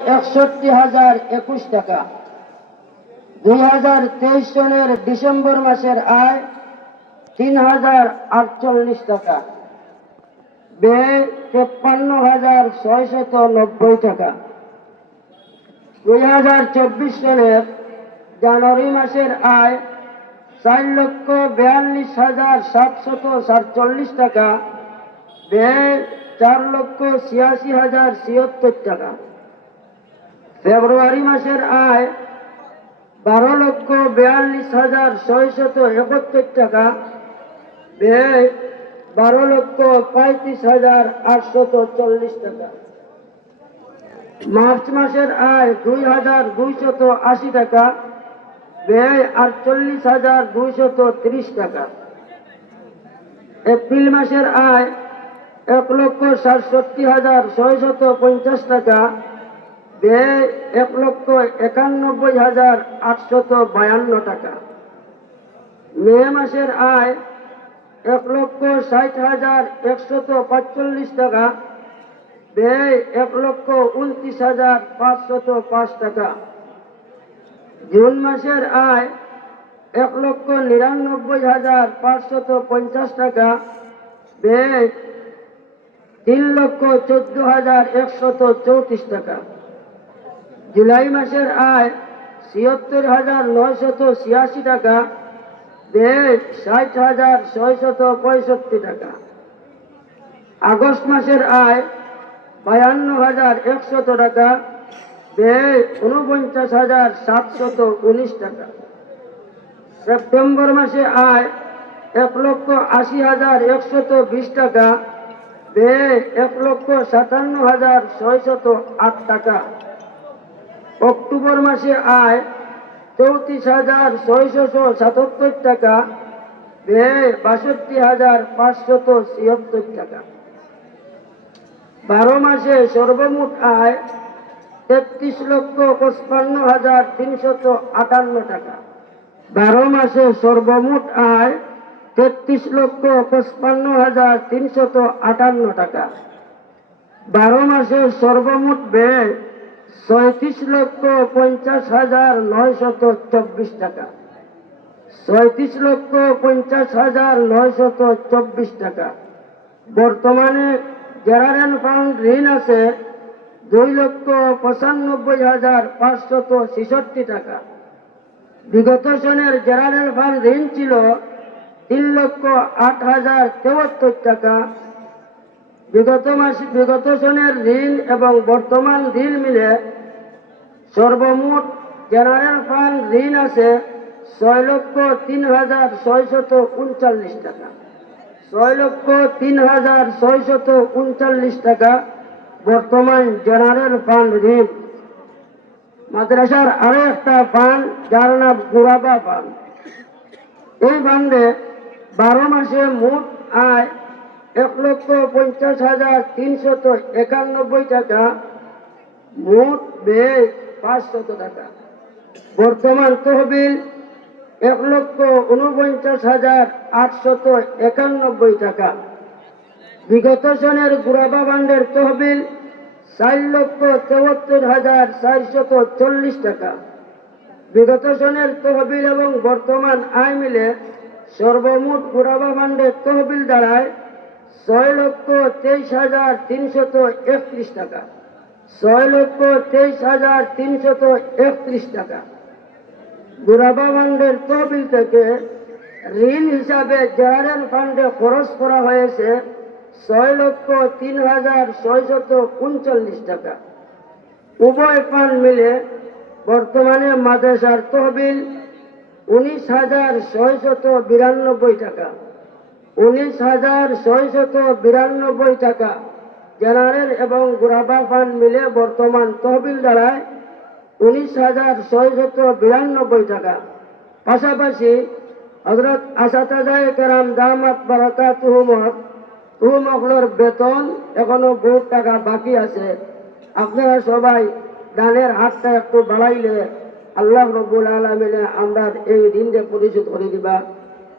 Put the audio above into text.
একষট্টি হাজার একুশ টাকা। দুই হাজার তেইশ সনের ডিসেম্বর মাসের আয় তিন হাজার আটচল্লিশ টাকা। ব্যয় তেপ্পান্ন হাজার ছয়শত নব্বই টাকা। দুই হাজার চব্বিশ সনের জানুয়ারি মাসের আয় চার লক্ষ বিয়াল্লিশ হাজার সাতশত সাতচল্লিশ টাকা। ব্যয় চার লক্ষ ছিয়াশি হাজার ছিয়াত্তর টাকা। ফেব্রুয়ারি মাসের আয় বারো লক্ষ বিয়াল্লিশ হাজার ছয়শত একাত্তর টাকা। ব্যয় বারো লক্ষ পঁয়ত্রিশ হাজার আটশত চল্লিশ টাকা। মার্চ মাসের আয় দুই হাজার দুইশত আশি টাকা। ব্যয় আটচল্লিশ হাজার দুইশত ত্রিশ টাকা। এপ্রিল মাসের আয় এক লক্ষ সাতষট্টি হাজার ছয়শত পঞ্চাশ টাকা। ব্যয় এক লক্ষ একানব্বই হাজার আটশত বায়ান্ন টাকা। মে মাসের আয় এক লক্ষ ষাট হাজার একশত পাঁচচল্লিশ টাকা, ব্যয় এক লক্ষ উনত্রিশ হাজার পাঁচশত পাঁচ টাকা। জুন মাসের আয় এক লক্ষ নিরানব্বই হাজার পাঁচশত পঞ্চাশ টাকা, ব্যয় তিন লক্ষ চোদ্দ হাজার একশত চৌত্রিশ টাকা। জুলাই মাসের আয় ছিয়াত্তর হাজার নয়শত ছিয়াশি টাকা ব্যয় ষাট হাজার ছয়শত পঁয়ষট্টি টাকা। আগস্ট মাসের আয় বায়ান্ন হাজার একশত টাকা ব্যয় উনপঞ্চাশ হাজার সাতশত উনিশ টাকা। সেপ্টেম্বর মাসে আয় এক লক্ষ আশি হাজার একশত বিশ টাকা ব্যয় এক লক্ষ সাতান্ন হাজার ছয়শত আট টাকা। অক্টোবর মাসে আয় চৌত্রিশ হাজার ছয়শত সাতাত্তর টাকা ব্যয় বাষট্টি হাজার পাঁচশত ছিয়াত্তর টাকা। বারো মাসে সর্বমোট আয় তেত্রিশ লক্ষ পঁচপান্ন হাজার তিনশত আটান্ন টাকা। বারো মাসে সর্বমোট আয় তেত্রিশ লক্ষ পঁচপান্ন হাজার তিনশত আটান্ন টাকা। বারো মাসে সর্বমোট ব্যয় ছয়ত্রিশ লক্ষ পঞ্চাশ হাজার নয়শত চব্বিশ টাকা। ছয়ত্রিশ লক্ষ পঞ্চাশ হাজার নয়শত চব্বিশ টাকা। বর্তমানে জেনারেল ফান্ড ঋণ আছে দুই লক্ষ পঁচানব্বই হাজার পাঁচশত ছেষট্টি টাকা। বিগত সনের জেনারেল ফান্ড ঋণ ছিল তিন লক্ষ আট হাজার তেয়াত্তর টাকা। বিগত মাস বিগত সনের ঋণ এবং বর্তমান ঋণ মিলে সর্বমোট জেনারেল ফান্ড ঋণ আছে ছয় লক্ষ তিন হাজার ছয়শত উনচল্লিশ টাকা। ছয় লক্ষ তিন হাজার ছয়শত উনচল্লিশ টাকা বর্তমান জেনারেল ফান্ড ঋণ। মাদ্রাসার আরও একটা ফান্ড, যার নাম গুরাবা ফান্ড। এই ফান্ডে বারো মাসে মোট আয় এক লক্ষ পঞ্চাশ হাজার তিনশত একানব্বই টাকা মোট ব্যয় পাঁচশত টাকা। বর্তমান তহবিল এক লক্ষ উনপঞ্চাশ হাজার আটশত একানব্বই টাকা। বিগত সনের গুড়াবা বান্ডের তহবিল চার লক্ষ চুয়াত্তর হাজার চারশত চল্লিশ টাকা। বিগত সনের তহবিল এবং বর্তমান আয় মিলে সর্বমোট গুড়াবা বান্ডের তহবিল দাঁড়ায় ছয় লক্ষ তেইশ হাজার তিনশত একত্রিশ টাকা। ছয় লক্ষ তেইশ হাজার তিনশত একত্রিশ টাকা। গুরাবা ফান্ডের তহবিল থেকে ঋণ হিসাবে জেনারেল ফান্ডে খরচ করা হয়েছে ছয় লক্ষ তিন হাজার ছয়শত উনচল্লিশ টাকা। উভয় ফান্ড মিলে বর্তমানে মাদ্রাসার তহবিল উনিশ হাজার ছয়শত বিরানব্বই টাকা। উনিশ হাজার ছয়শত বিরানব্বই টাকা। জেনারেল এবং গুরাবা ফান্ড মিলে বর্তমান তহবিল দ্বারায় উনিশ হাজার ছয়শত বিরানব্বই টাকা। পাশাপাশি হজরত আসাতাজায় কেরাম দামাত বারকা তুহমত তুহমকলোর বেতন এখনও বহুত টাকা বাকি আছে। আপনারা সবাই দানের হাতটা একটু বাড়াইলে আল্লাহ রব্বুল আলমিনে আমরা এই ঋণটা পরিশোধ করে দিবা।